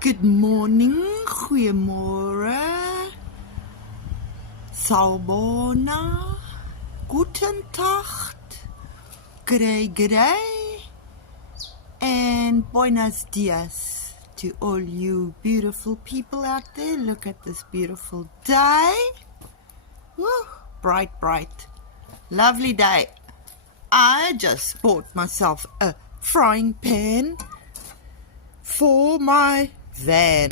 Good morning, goeiemorgen, Salbona, guten Tag, g'day, and buenos dias to all you beautiful people out there. Look at this beautiful day. Woo, bright, lovely day. I just bought myself a frying pan for my van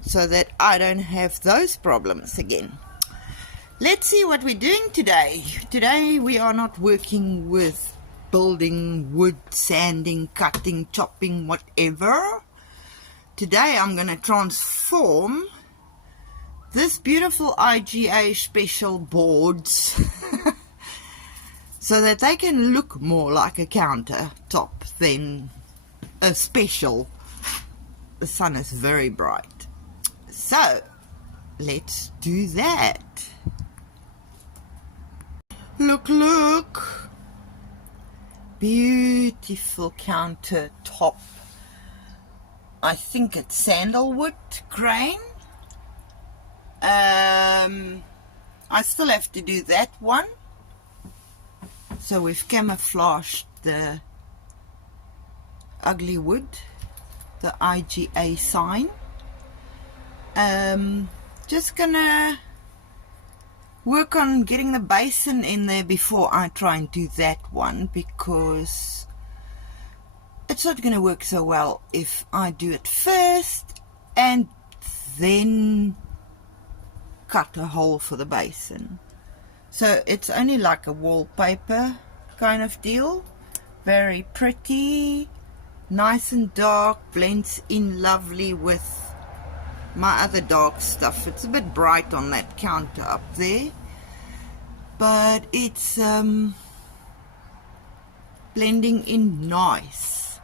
so that I don't have those problems again. Let's see what we're doing today. Today we are not working with building, wood, sanding, cutting, chopping, whatever. Today I'm going to transform this beautiful IGA special boards so that they can look more like a countertop than a special. The sun is very bright, so let's do that. Look, beautiful countertop. I think it's sandalwood grain. I still have to do that one, so we've camouflaged the ugly wood, the IGA sign. Just gonna work on getting the basin in there before I try and do that one, because it's not gonna work so well if I do it first and then cut a hole for the basin. So it's only like a wallpaper kind of deal. Very pretty, nice and dark, blends in lovely with my other dark stuff. It's a bit bright on that counter up there, but it's blending in nice.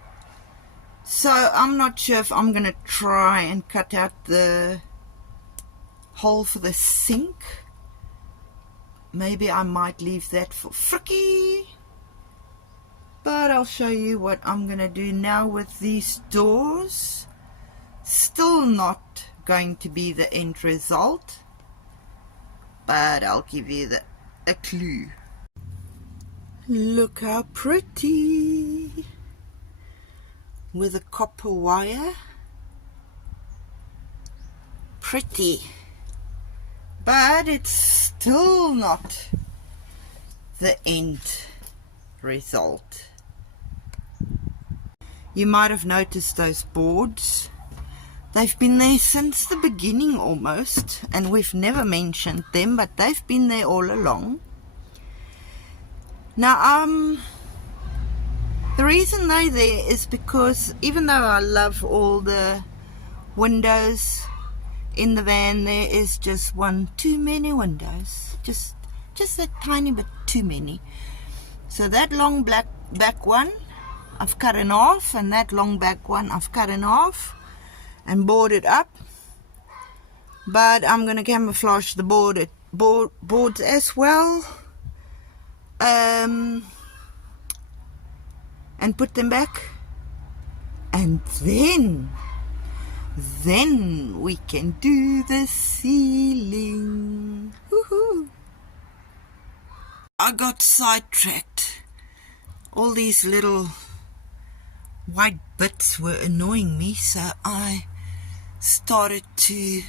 So I'm not sure if I'm gonna try and cut out the hole for the sink. Maybe I might leave that for Frikkie, but I'll show you what I'm gonna do now with these doors. Still not going to be the end result, but I'll give you a clue. Look how pretty, with a copper wire. Pretty, but it's still not the end result. You might have noticed those boards. They've been there since the beginning almost, and we've never mentioned them, but they've been there all along. Now, the reason they're there is because even though I love all the windows in the van, there is just one too many windows. Just a tiny bit too many. So that long back one I've cut in half, and that long back one I've cut in half and boarded up. But I'm going to camouflage the boards as well, and put them back, and then we can do the ceiling. Woohoo! I got sidetracked. All these little white bits were annoying me, so I started to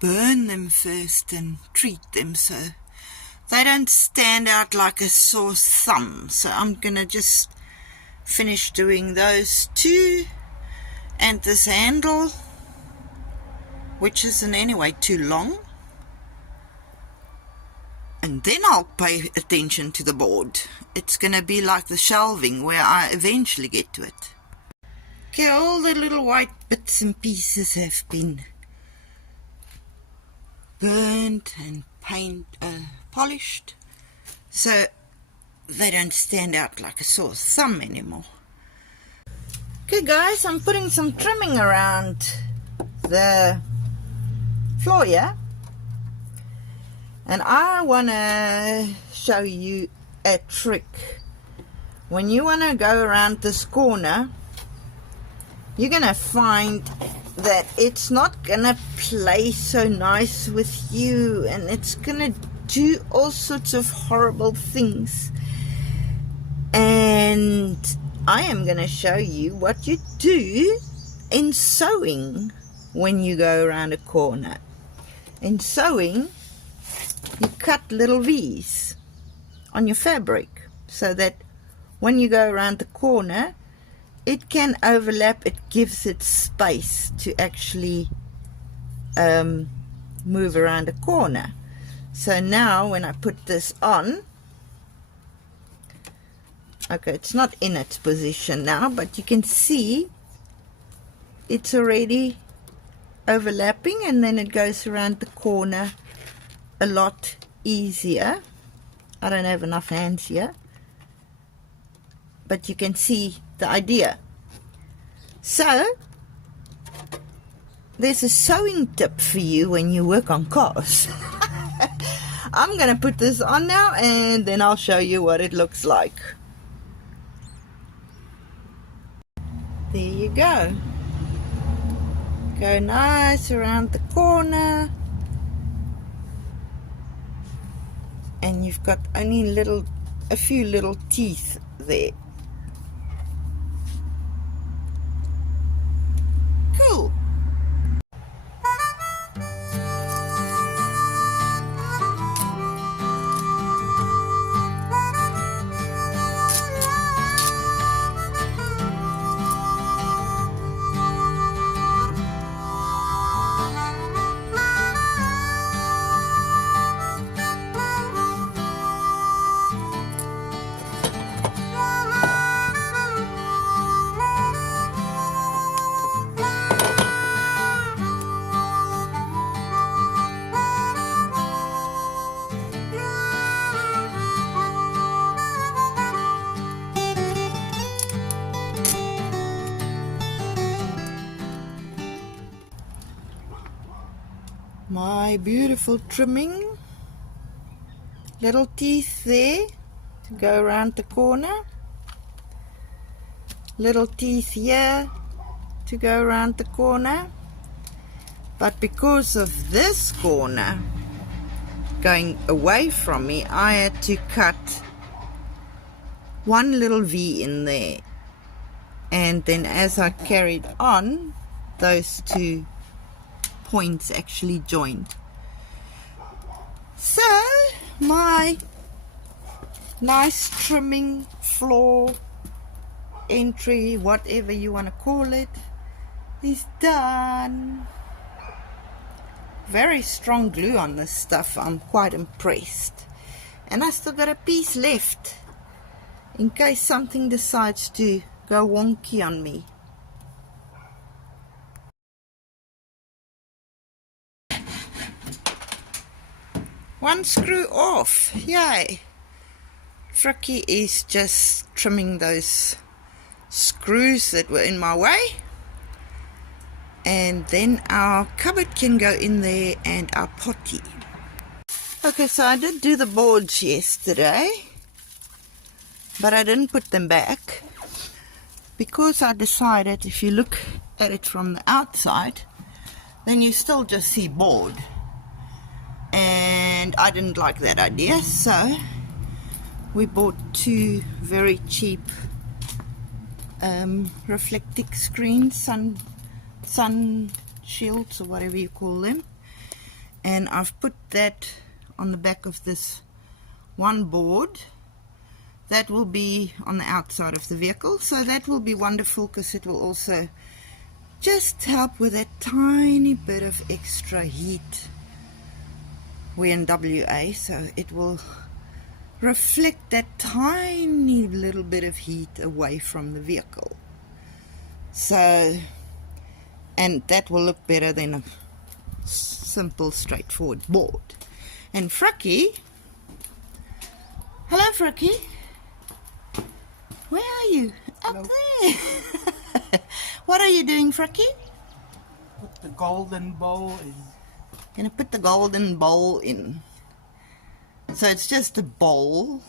burn them first and treat them so they don't stand out like a sore thumb. So I'm gonna just finish doing those two and this handle, which isn't anyway too long, and then I'll pay attention to the board. It's gonna be like the shelving where I eventually get to it. Okay, all the little white bits and pieces have been burnt and polished, so they don't stand out like a sore thumb anymore. Okay guys, I'm putting some trimming around the floor here, and I want to show you a trick. When you want to go around this corner, you're gonna find that it's not gonna play so nice with you, and it's gonna do all sorts of horrible things. And I am gonna show you what you do in sewing when you go around a corner. In sewing, you cut little V's on your fabric so that when you go around the corner, it can overlap. It gives it space to actually move around a corner. So now when I put this on, okay, it's not in its position now, but you can see it's already overlapping, and then it goes around the corner a lot easier. I don't have enough hands here, but you can see the idea. So there's a sewing tip for you when you work on cars. I'm gonna put this on now, and then I'll show you what it looks like. There you go. Go nice around the corner, and you've got only a few little teeth there. Cool. My beautiful trimming, little teeth there to go around the corner, little teeth here to go around the corner. But because of this corner going away from me, I had to cut one little V in there, and then as I carried on, those two points actually joined. So my nice trimming floor entry, whatever you want to call it, is done. Very strong glue on this stuff. I'm quite impressed, and I still got a piece left in case something decides to go wonky on me. One screw off, yay! Frikkie is just trimming those screws that were in my way, and then our cupboard can go in there and our potty. Okay, so I did do the boards yesterday, but I didn't put them back because I decided if you look at it from the outside, then you still just see board. And I didn't like that idea, so we bought two very cheap reflective screens, sun shields or whatever you call them, and I've put that on the back of this one board that will be on the outside of the vehicle. So that will be wonderful because it will also just help with that tiny bit of extra heat. We're in WA, so it will reflect that tiny little bit of heat away from the vehicle. So, and that will look better than a simple, straightforward board. And Frikkie, hello Frikkie, where are you? Hello. Up there. What are you doing, Frikkie? Put the golden bowl in. Gonna put the golden bowl in. So it's just a bowl,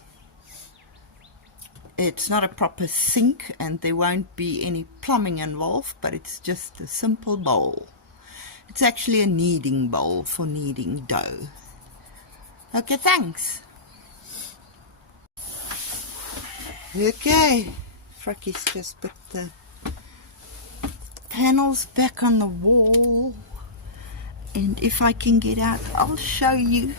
It's not a proper sink and there won't be any plumbing involved, but it's just a simple bowl. It's actually a kneading bowl for kneading dough. Okay, thanks. Okay, Frakkie's just put the panels back on the wall, and if I can get out, I'll show you.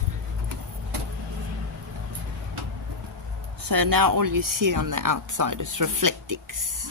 So now all you see on the outside is reflectix.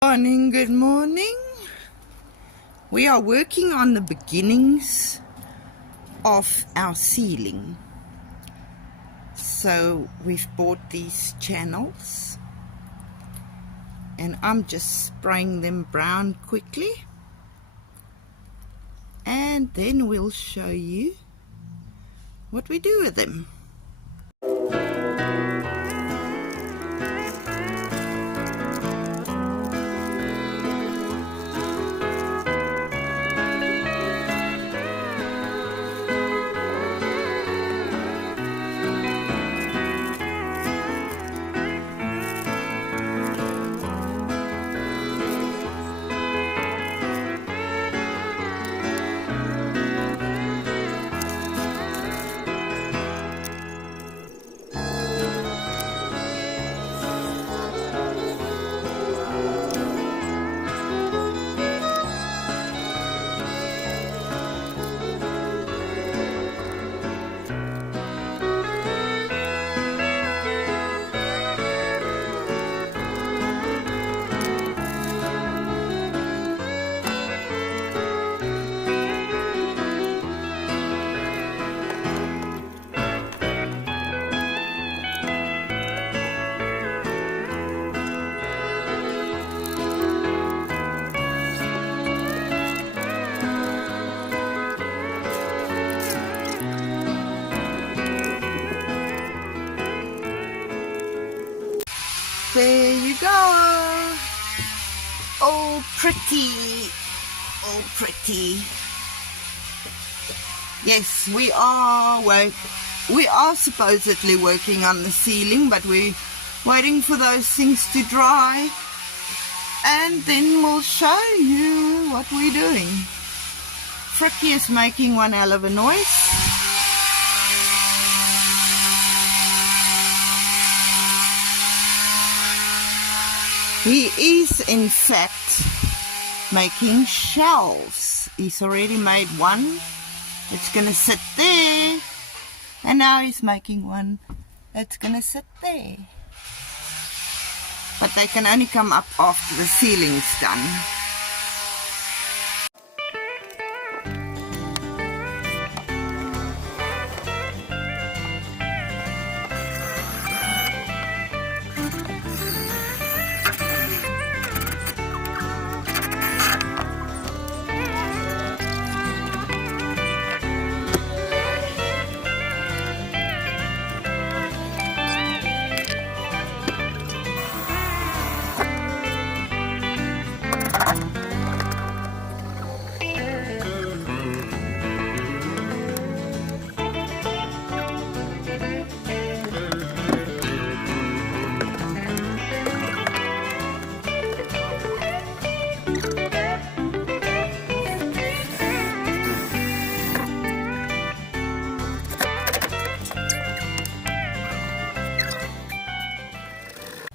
Morning, good morning. We are working on the beginnings of our ceiling. So we've bought these channels and I'm just spraying them brown quickly, and then we'll show you what we do with them. There you go. Oh, pretty. Oh, pretty. Yes, we are supposedly working on the ceiling, but we waiting for those things to dry, and then we'll show you what we're doing. Frikkie is making one hell of a noise. He is in fact making shelves. He's already made one. It's gonna sit there, and now he's making one that's gonna sit there. But they can only come up after the ceiling's done.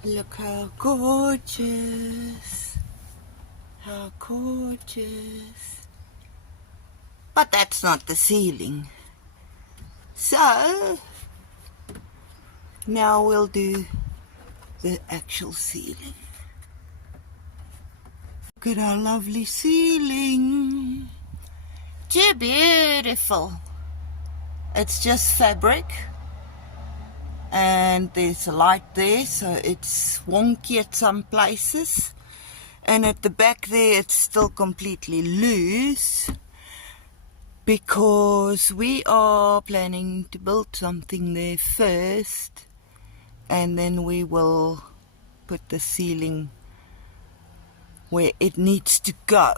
Look how gorgeous. How gorgeous. But that's not the ceiling. So, now we'll do the actual ceiling. Look at our lovely ceiling. Too beautiful. It's just fabric. And there's a light there, so it's wonky at some places. And at the back there, it's still completely loose, because we are planning to build something there first, and then we will put the ceiling where it needs to go.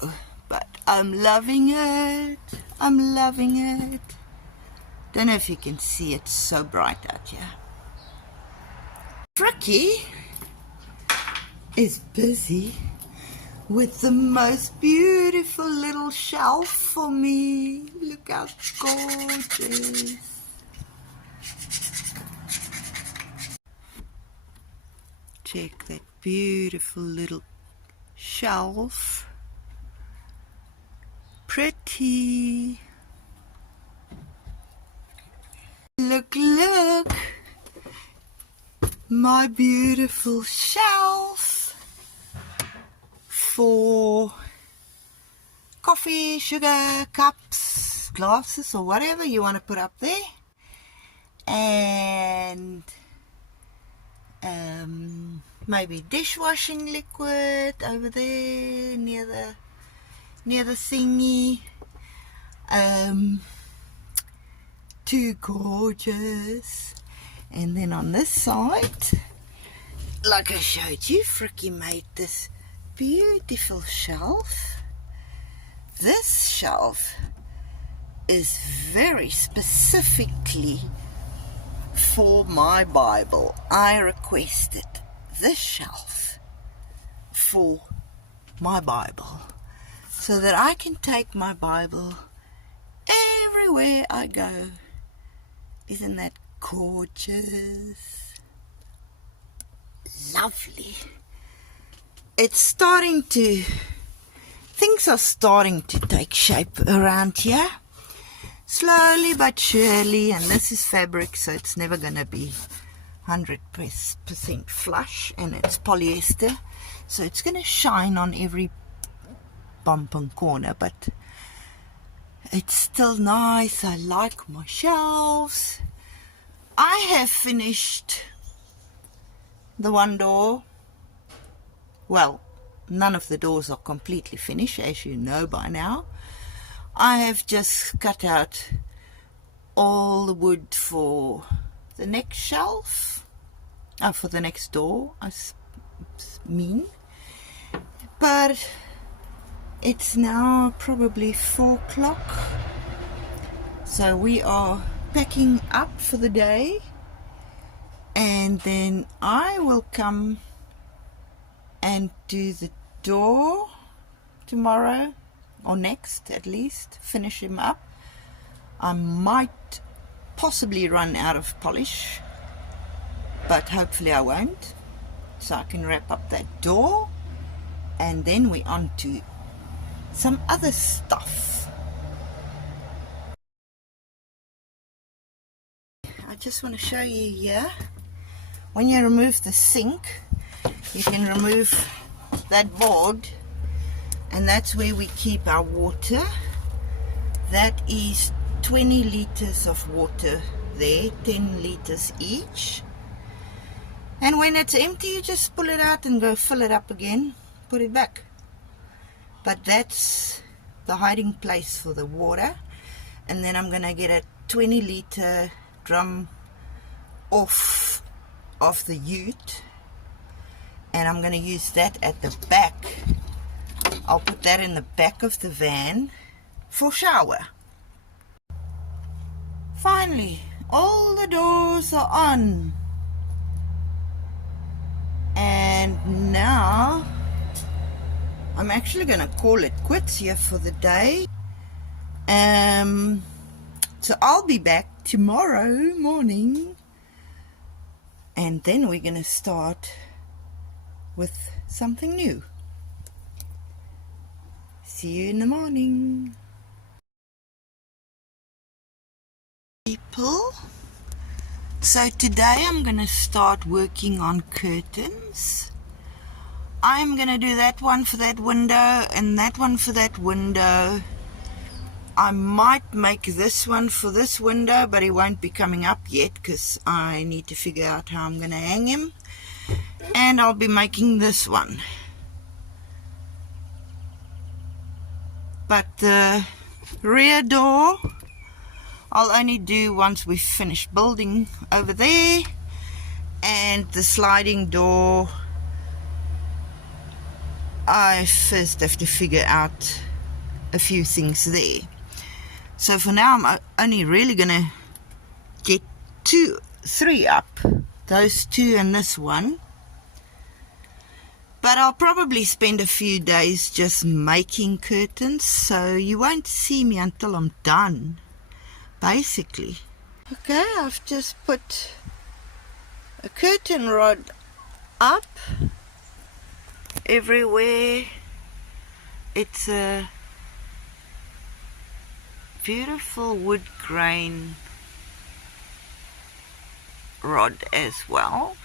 But I'm loving it. I'm loving it. Don't know if you can see, it's so bright out here. Frikkie is busy with the most beautiful little shelf for me. Look how gorgeous. Check that beautiful little shelf. Pretty. Look, look. My beautiful shelf for coffee, sugar, cups, glasses, or whatever you want to put up there. And maybe dishwashing liquid over there near the thingy. Too gorgeous. And then on this side, like I showed you, Frikkie made this beautiful shelf. This shelf is very specifically for my Bible. I requested this shelf for my Bible, so that I can take my Bible everywhere I go. Isn't that gorgeous? Lovely. It's starting to, things are starting to take shape around here. Slowly but surely, and this is fabric, so it's never going to be 100% flush, and it's polyester, so it's going to shine on every bump and corner, but it's still nice. I like my shelves. I have finished the one door. Well, none of the doors are completely finished, as you know by now. I have just cut out all the wood for the next shelf, for the next door, I mean. But it's now probably 4 o'clock, so we are packing up for the day, and then I will come and do the door tomorrow, or next at least, finish him up. I might possibly run out of polish, but hopefully I won't, so I can wrap up that door, and then we're on to some other stuff. I just want to show you here, when you remove the sink, you can remove that board, and that's where we keep our water. That is 20 liters of water there, 10 liters each. And when it's empty, you just pull it out and go fill it up again, put it back. But that's the hiding place for the water. And then I'm gonna get a 20 liter drum off of the ute, and I'm gonna use that at the back. I'll put that in the back of the van for shower. Finally, all the doors are on, and now I'm actually gonna call it quits here for the day. So I'll be back tomorrow morning, and then we're gonna start with something new. See you in the morning, people. So today I'm gonna start working on curtains. I'm gonna do that one for that window and that one for that window. I might make this one for this window, but he won't be coming up yet because I need to figure out how I'm gonna hang him. And I'll be making this one. But the rear door I'll only do once we've finished building over there, and the sliding door I first have to figure out a few things there. So for now I'm only really gonna get 3 up, those 2 and this one. But I'll probably spend a few days just making curtains, so you won't see me until I'm done, basically. Okay, I've just put a curtain rod up everywhere. It's a beautiful wood grain rod as well.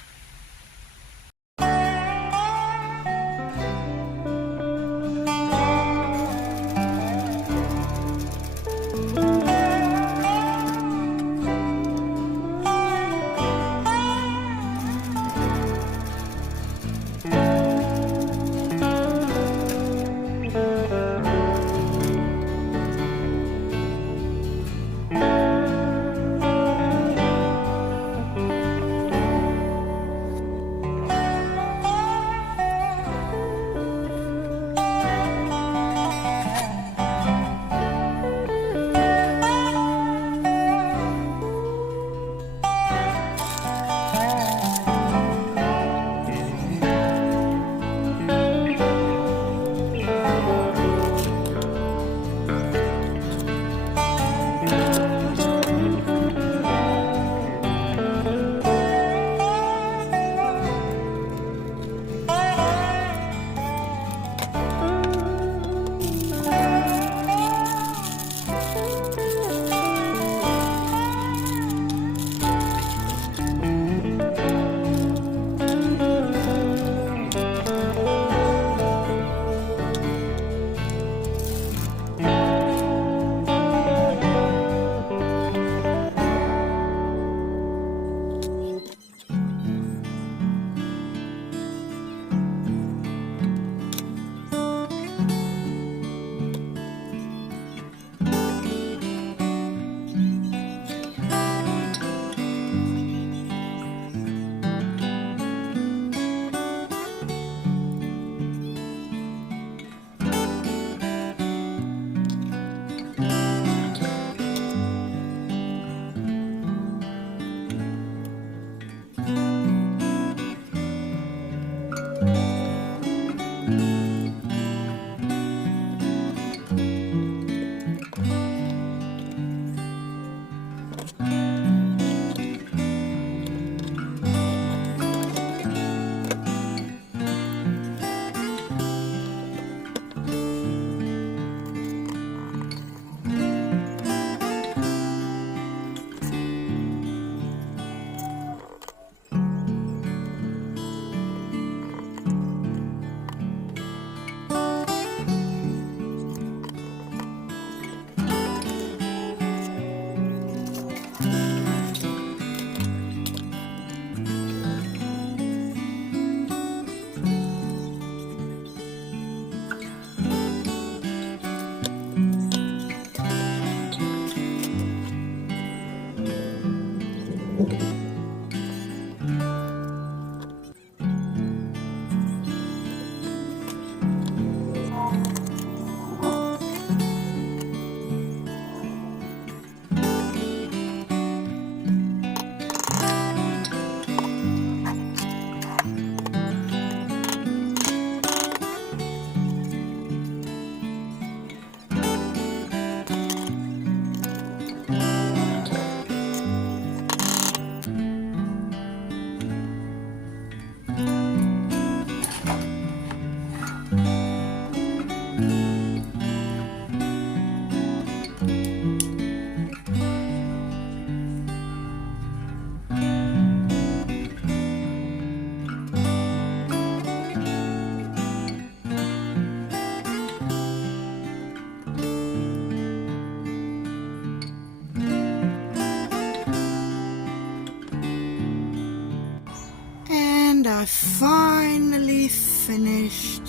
I finally finished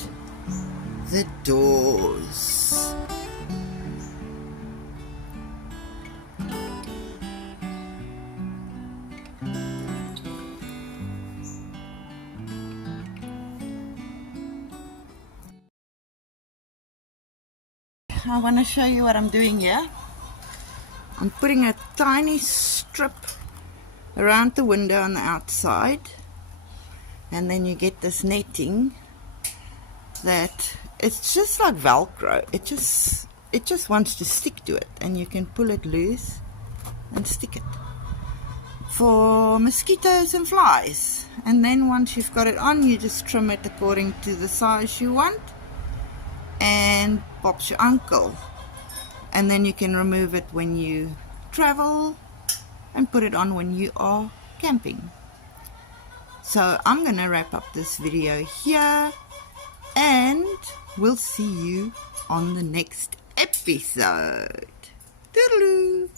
the doors. I want to show you what I'm doing here. I'm putting a tiny strip around the window on the outside, and then you get this netting that it's just like Velcro. It just wants to stick to it, and you can pull it loose and stick it for mosquitoes and flies. And then once you've got it on, you just trim it according to the size you want, and pops your uncle. And then you can remove it when you travel and put it on when you are camping. So I'm gonna wrap up this video here, and we'll see you on the next episode. Toodaloo!